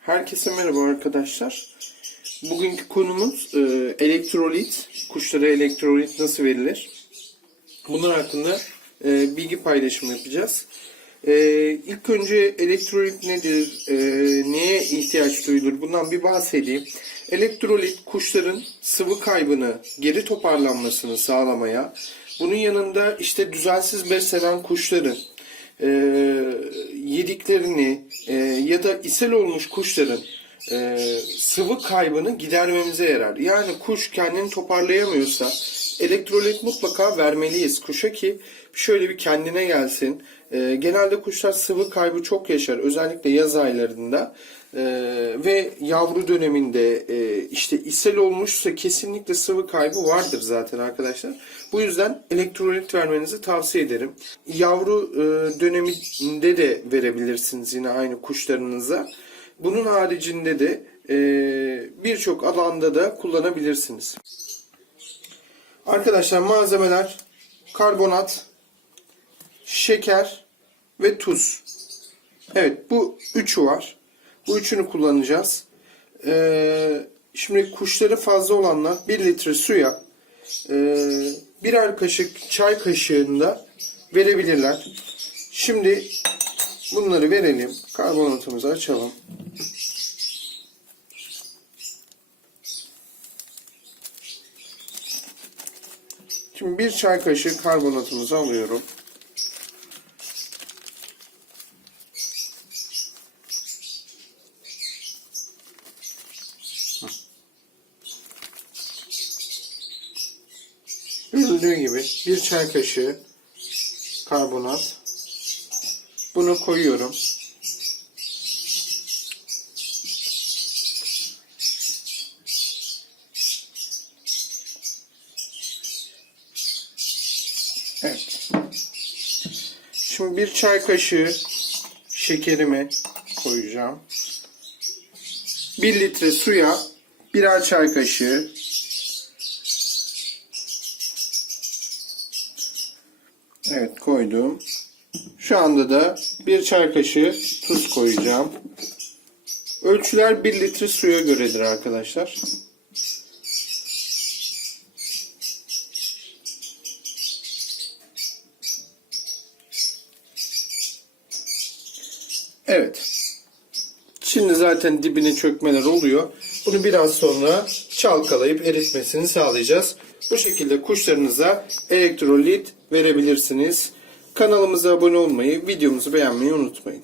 Herkese merhaba arkadaşlar. Bugünkü konumuz e, elektrolit. Kuşlara elektrolit nasıl verilir? Bunlar hakkında e, bilgi paylaşımı yapacağız. E, ilk önce elektrolit nedir? E, neye ihtiyaç duyulur? Bundan bir bahsedeyim. Elektrolit kuşların sıvı kaybını, geri toparlanmasını sağlamaya, bunun yanında işte düzensiz beslenen kuşların e, yediklerini ya da ishal olmuş kuşların e, sıvı kaybını gidermemize yarar. Yani kuş kendini toparlayamıyorsa elektrolit mutlaka vermeliyiz kuşa ki şöyle bir kendine gelsin. E, genelde kuşlar sıvı kaybı çok yaşar özellikle yaz aylarında. E, ve yavru döneminde e, işte ishal olmuşsa kesinlikle sıvı kaybı vardır zaten arkadaşlar. Bu yüzden elektrolit vermenizi tavsiye ederim. Yavru e, döneminde de verebilirsiniz yine aynı kuşlarınıza. Bunun haricinde de e, birçok alanda da kullanabilirsiniz. Arkadaşlar malzemeler karbonat, şeker ve tuz. Evet bu üçü var. Bu üçünü kullanacağız. Ee, şimdi kuşları fazla olanlar 1 litre suya e, birer kaşık çay kaşığında verebilirler. Şimdi bunları verelim. Karbonatımızı açalım. Şimdi bir çay kaşığı karbonatımızı alıyorum. Görüldüğü gibi bir çay kaşığı karbonat. Bunu koyuyorum. Evet. Şimdi bir çay kaşığı şekerimi koyacağım. Bir litre suya birer çay kaşığı Evet koydum. Şu anda da bir çay kaşığı tuz koyacağım. Ölçüler 1 litre suya göredir arkadaşlar. Evet. Şimdi zaten dibine çökmeler oluyor. Bunu biraz sonra çalkalayıp eritmesini sağlayacağız. Bu şekilde kuşlarınıza elektrolit verebilirsiniz. Kanalımıza abone olmayı, videomuzu beğenmeyi unutmayın.